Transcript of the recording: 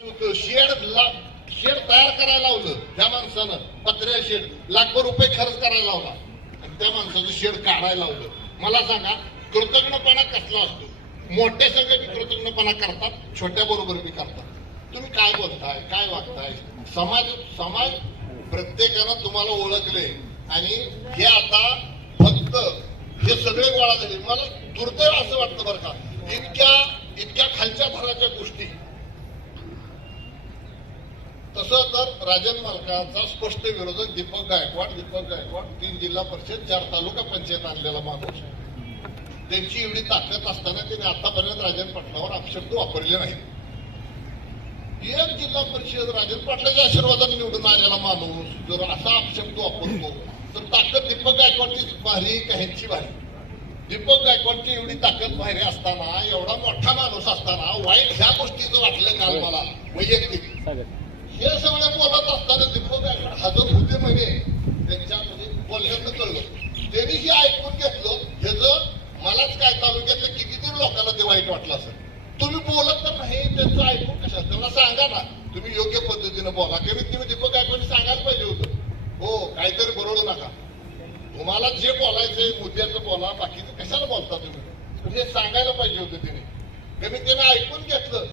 Shade shade तयार करायला लावलं त्या माणसानं. पत्र्या शेड. लाखो रुपये खर्च करायला लावला. आणि त्या माणसाचं शेड काढायला लावलं. मला सांगा कृतज्ञपणा कसला असतो? मोठे सगळे बी कृतज्ञपणा करतात छोट्या बरोबर बी करतात. तुम्ही काय बोलताय काय वागताय? समाज समाज प्रत्येकानं तुम्हाला ओळखले. आणि हे आता फक्त हे सगळे गोळा झाले. मला दुर्दैव असं वाटतं बरं का. इतक्या तसं तर राजन मालकाचा स्पष्ट विरोधक दीपक गायकवाड दीपक गायकवाड तीन जिल्हा परिषद चार तालुका पंचायत आणलेला माणूस. त्यांची एवढी ताकद असताना त्यांनी आतापर्यंत राजन पाटलावर अपशब्द वापरले नाही एक जिल्हा परिषद राजन पाटलाच्या आशीर्वादाने निवडून आलेला माणूस जर असा अपशब्द वापरतो तर ताकद दीपक गायकवाडची भारी का ह्यांची भारी? दीपक गायकवाडची एवढी ताकद भारी असताना एवढा मोठा माणूस असताना वाईट ह्या गोष्टीचं वाटल्या काल मला वैयक्तिक. हे बोलत असताना दीपक हा हजर होते म्हणे त्यांच्यामध्ये बोलण्याचं कळलं. त्यांनी हे ऐकून घेतलं. ह्याचं मलाच काय तालुक्यातल्या कितीतरी लोकांना ते वाईट वाटलं असेल. तुम्ही बोलत तर नाही त्यांचं ऐकून कशा त्यांना सांगा ना. तुम्ही योग्य पद्धतीने बोला. कमीत कमी दीपक गायकवाड सांगायला पाहिजे होतं. हो काहीतरी बरोबर नका. तुम्हाला जे बोलायचंय मुद्द्याचं बोला. बाकीचं कशाला बोलता तुम्ही? हे सांगायला पाहिजे होतं तिने कमीत कमी ऐकून घेतलं.